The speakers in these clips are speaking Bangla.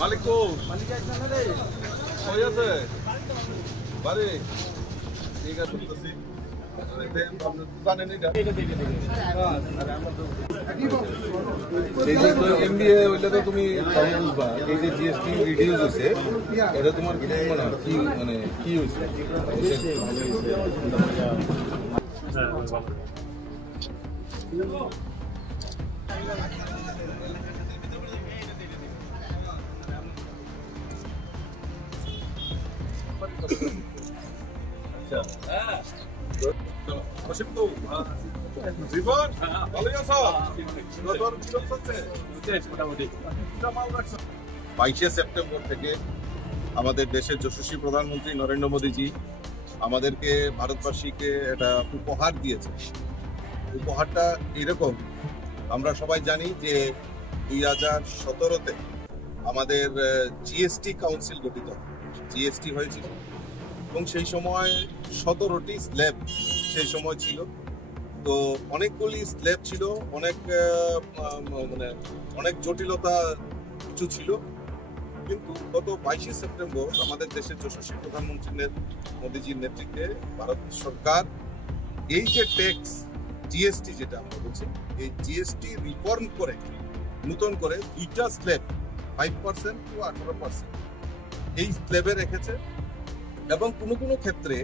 মালিক তো মালিক কই আছে বাড়ি ঠিক আছে শুনতেছি তুমি এই যে জিএসটি রিডিউস হয়েছে এটা তোমার কি মনে হয় কি মানে কি হয়েছে জীবন ভালোই আছো? 22শে সেপ্টেম্বর থেকে আমাদের দেশের যশস্বী প্রধানমন্ত্রী নরেন্দ্র মোদীজি আমাদেরকে ভারতবাসীকে একটা উপহার দিয়েছে। উপহারটা এরকম, আমরা সবাই জানি যে 2017-তে আমাদের জিএসটি কাউন্সিল গঠিত, জিএসটি হয়েছিল এবং সেই সময় 17টি স্ল্যাব সেই সময় ছিল। তো অনেকগুলি স্ল্যাব ছিল, অনেক জটিলতা কিছু ছিল, কিন্তু গত 22শে সেপ্টেম্বর আমাদের দেশের যশস্বী প্রধানমন্ত্রী মোদীজির নেতৃত্বে ভারত সরকার এই যে ট্যাক্স জিএসটি যেটা আমরা বলছি, এই জিএসটি রিফর্ম করে নতুন করে 2টা স্ল্যাব 5% টু 18% এই স্ল্যাবে রেখেছে এবং কোনো কোনো ক্ষেত্রে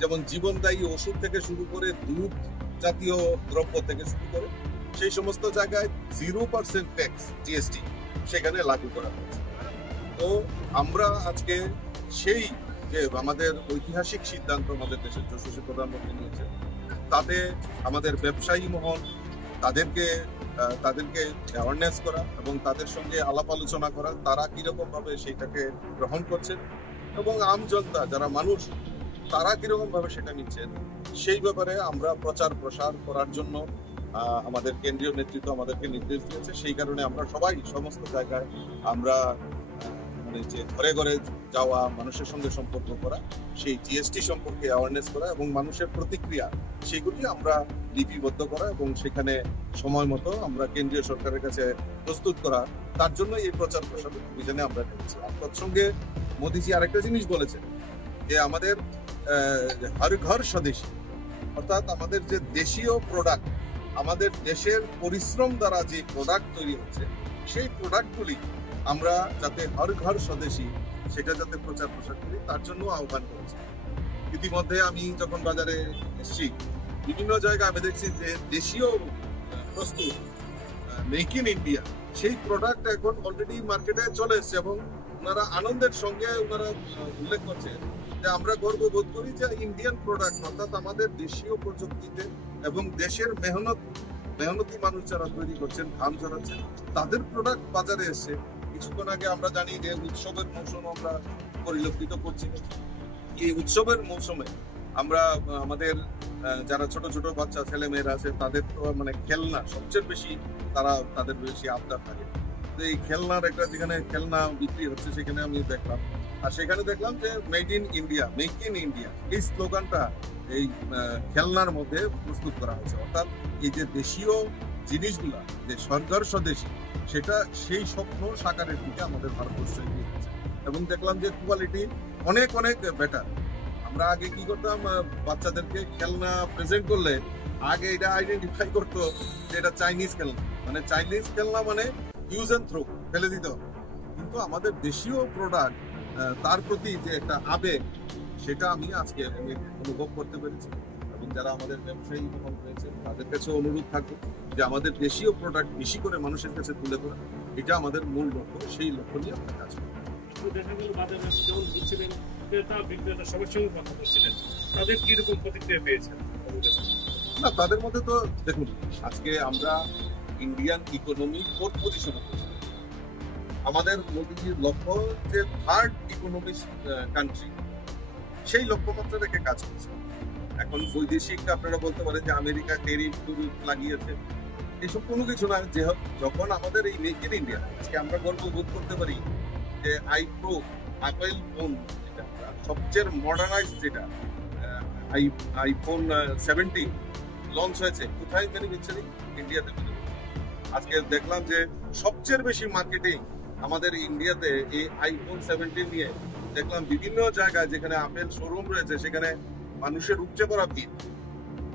যেমন জীবনদায়ী ওষুধ থেকে শুরু করে দুধ জাতীয় দ্রব্য থেকে শুরু করে সেই সমস্ত জায়গায় 0% ট্যাক্স জিএসটি সেখানে লাগু করা হয়েছে। তো আমরা আজকে সেই যে আমাদের ঐতিহাসিক সিদ্ধান্ত আমাদের দেশের যশস্বী প্রধানমন্ত্রী নিয়েছে, তাতে আমাদের ব্যবসায়ী মহল তাদেরকে অ্যাওয়ারনেস করা এবং তাদের সঙ্গে আলাপ আলোচনা করা, তারা কিরকম ভাবে সেইটাকে গ্রহণ করছেন এবং আম জনতা যারা মানুষ তারা কিরকম ভাবে সেটা নিচ্ছেন, সেই ব্যাপারে আমরা প্রচার প্রসার করার জন্য আমাদের কেন্দ্রীয় নেতৃত্ব আমাদেরকে নির্দেশ দিয়েছে। সেই কারণে আমরা সবাই সমস্ত জায়গায় আমরা মানে যে ঘরে ঘরে যাওয়া, মানুষের সঙ্গে সম্পর্ক করা, সেই জিএসটি সম্পর্কে অ্যাওয়ারনেস করা এবং মানুষের প্রতিক্রিয়া সেগুলি আমরা লিপিবদ্ধ করা এবং সেখানে সময় মতো আমরা কেন্দ্রীয় সরকারের কাছে প্রস্তুত করা, তার জন্য এই প্রচার প্রসার অভিযানে আমরা নেমেছি। আর তৎসঙ্গে মোদীজি আরেকটা জিনিস বলেছেন যে আমাদের হর ঘর স্বদেশী, অর্থাৎ আমাদের যে দেশীয় প্রোডাক্ট, আমাদের দেশের পরিশ্রম দ্বারা যে প্রোডাক্ট তৈরি হচ্ছে সেই প্রোডাক্টগুলি আমরা যাতে হর ঘর স্বদেশী সেটা যাতে প্রচার প্রসার করি, তার জন্য আহ্বান করেছি। ইতিমধ্যে আমি যখন বাজারে এসেছি বিভিন্ন জায়গায় আমি দেখছি যে দেশীয় প্রস্তুত মেক ইন ইন্ডিয়া সেই প্রোডাক্ট এখন অলরেডি মার্কেটে চলে এসছে এবং ওনারা আনন্দের সঙ্গে ওনারা উল্লেখ করছে যে আমরা গর্ববোধ করি যে ইন্ডিয়ান প্রোডাক্ট, অর্থাৎ আমাদের দেশীয় প্রযুক্তিতে এবং দেশের মেহনতি মানুষ যারা তৈরি করছেন, ধান ঝরাচ্ছেন, তাদের প্রোডাক্ট বাজারে এসছে। কিছুক্ষণ আগে আমরা জানি যে উৎসবের মৌসুম আমরা পরিলক্ষিত করছি। এই উৎসবের মৌসুমে আমরা আমাদের যারা ছোট ছোট বাচ্চা ছেলে মেয়েরা আছে তাদের তো মানে খেলনা সবচেয়ে বেশি তাদের বেশি আবদার থাকে। তো এই খেলনার একটা যেখানে খেলনা বিক্রি হচ্ছে সেখানে আমি দেখলাম, আর সেখানে দেখলাম যে made in India, make in India এই স্লোগানটা এই খেলনার মধ্যে প্রস্তুত করা হয়েছে। অর্থাৎ এই যে দেশীয় জিনিসগুলা যে সরকার স্বদেশী, সেটা সেই স্বপ্ন সাকারের দিকে আমাদের ভারতবর্ষ এগিয়ে গেছে এবং দেখলাম যে কোয়ালিটি অনেক অনেক বেটার। আমরা আগে কি করতাম, বাচ্চাদেরকে খেলনা প্রেজেন্ট করলে আগে এটা আইডেন্টিফাই করতো যে এটা চাইনিজ খেলনা, মানে চাইনিজ খেলনা মানে ইউজ এন্ড থ্রো, ফেলে দিতে হবে। কিন্তু আমাদের দেশীয় প্রোডাক্ট তার প্রতি যে একটা আবেগ, সেটা আমি আজকে অনুভব করতে পেরেছি এবং যারা আমাদের ব্যবসায়ী মহল রয়েছে তাদের কাছে অনুরোধ থাকবে যে আমাদের দেশীয় প্রোডাক্ট বেশি করে মানুষের কাছে তুলে ধরা, এটা আমাদের মূল লক্ষ্য। সেই লক্ষ্য নিয়ে আমরা কাজ করি। দেখা গেল বাজারে যেমন বুঝছিলেন ক্রেতা বিক্রেতা সবার সঙ্গে কথা বলছিলেন, তাদের কিরকম প্রতিক্রিয়া পেয়েছেন? না, তাদের মধ্যে তো দেখুন, আজকে আমরা ইন্ডিয়ান ইকোনমি 4th পজিশনে আছি। আমাদের মোদীজির লক্ষ্য যে 3rd ইকোনমিক কান্ট্রি, সেই লক্ষ্যমাত্রা রেখে কাজ করছে। এখন বৈদেশিক আপনারা বলতে পারেন যে আমেরিকা টেরিফ লাগিয়েছে, এসব কোনো কিছু না। যখন আমাদের এই মেক ইন ইন্ডিয়া, আজকে আমরা গর্ববোধ করতে পারি যে অ্যাপেল ফোন যেটা সবচেয়ে মডার্নাইজ, যেটা আইফোন 17 লঞ্চ হয়েছে, কোথায় ম্যানুফ্যাকচারিং? ইন্ডিয়াতে। আজকে দেখলাম যে সবচেয়ে বেশি মার্কেটিং আমাদের ইন্ডিয়াতে এই আইফোন 17 নিয়ে দেখলাম বিভিন্ন জায়গায় যেখানে আপেল শোরুম রয়েছে সেখানে মানুষের উপচে পড়া ভিড়।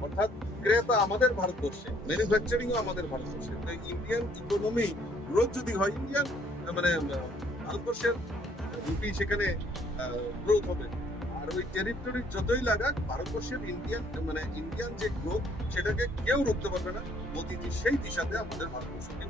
অর্থাৎ ক্রেতা আমাদের ভারতবর্ষে, ম্যানুফ্যাকচারিংও আমাদের ভারতবর্ষে। তো ইন্ডিয়ান ইকোনমি গ্রোথ যদি হয়, ইন্ডিয়ান মানে ভারতবর্ষের রুপি সেখানে গ্রোথ হবে। আর ওই টেরিটরি যতই লাগাক, ভারতবর্ষের ইন্ডিয়ান যে গ্রোথ সেটাকে কেউ রুখতে পারবে না। মোদিজি সেই দিশাতে আমাদের ভারতবর্ষকে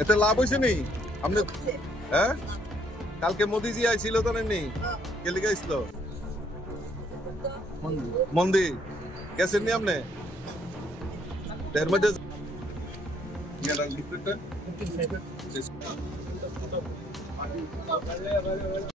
এতে লাভ হয়েছে নি আপনি? হ্যাঁ, কালকে মোদিজি আইছিল তো নেই? কে লিখে আইছিল? মন্দির গেছেন নি আপনি? এর মধ্যে